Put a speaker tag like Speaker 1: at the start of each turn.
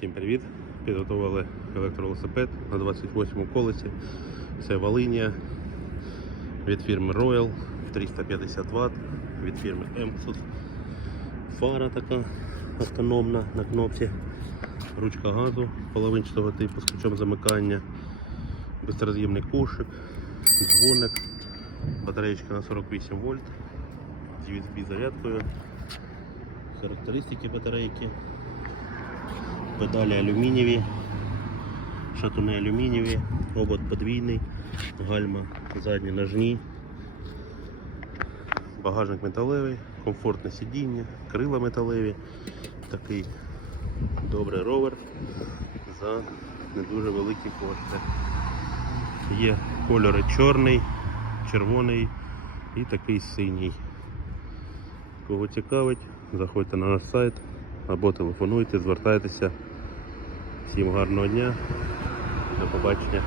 Speaker 1: Всім привіт! Підготували електровелосипед на 28-му колесі. Це Волинія від фірми Royal 350 Вт, від фірми Emsus. Фара така автономна на кнопці, ручка газу половинчатого типу з ключом замикання, безроз'ємний кошик, дзвоник, батареєчка на 48 вольт, USB зарядкою, характеристики батарейки педалі алюмінієві, шатуни алюмінієві, робот подвійний, гальма задні ножні, багажник металевий, комфортне сидіння, крила металеві, такий добрий ровер за не дуже великі кошти. Є кольори чорний, червоний і такий синій. Кого цікавить, заходьте на наш сайт або телефонуйте, звертайтеся. Всім гарного дня. До побачення.